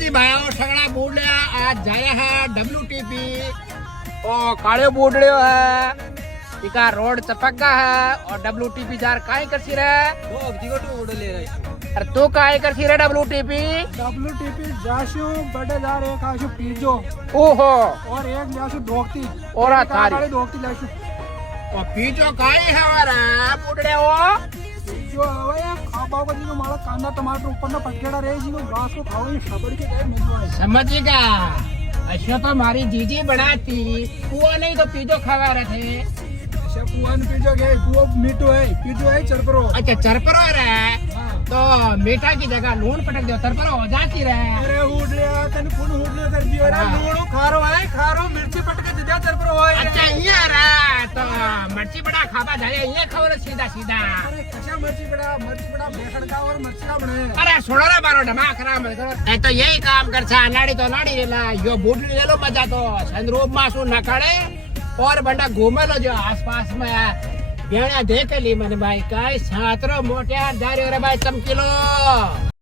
जी भाइयों सगड़ा बूढ़ आज जाया है WTP और काले बूढ़ है इका रोड चपका है और WTP जार काहे करसी रे अरे तू काहे करसी रे WTP जाशु बड़े जार एक आशु पीजो ओहो और एक जाशु दोगती और थारी दोगती जाशु और पीजो काहे है वाला बूढ़े वो जो है खाबाओ का जो माला कांदा टमाटर ऊपर ना पटकेड़ा रहे जी को घास को खाओ ये शबड़ के टाइम में समझिएगा अच्छा तो हमारी जीजी बनाती कुआ नहीं तो पीजो खावा रहे थे अच्छा पुआन पीजो के पुआ मीठो है पीजो है चरपरो अच्छा चरपरो रहे तो मीठा की जगह लून पटक दो चरपरो हो जाती रहे अरे हुड लिया तन फुल हुड लिया कर दियो रे लूण खारो है खारो मिर्ची पटके जिदा चरपरो होय अच्छा ये रहा तो मिर्ची बड़ा खाबा जाए ये खबर सीधा सीधा अरे कच्चा मिर्ची बड़ा बेसण का और मिर्ची का बने अरे छोड़ो ना बारो दिमाग खराब मत करो तो यही काम कर सा नाड़ी तो नाड़ी रेला यो बूढ़ी ले लो मजा तो संदरूप मासू न खड़े और बंदा घूमे लो जो आसपास में बेड़ा देख ली मन भाई का छात्रों मोटे जा रहे भाई चमकी लो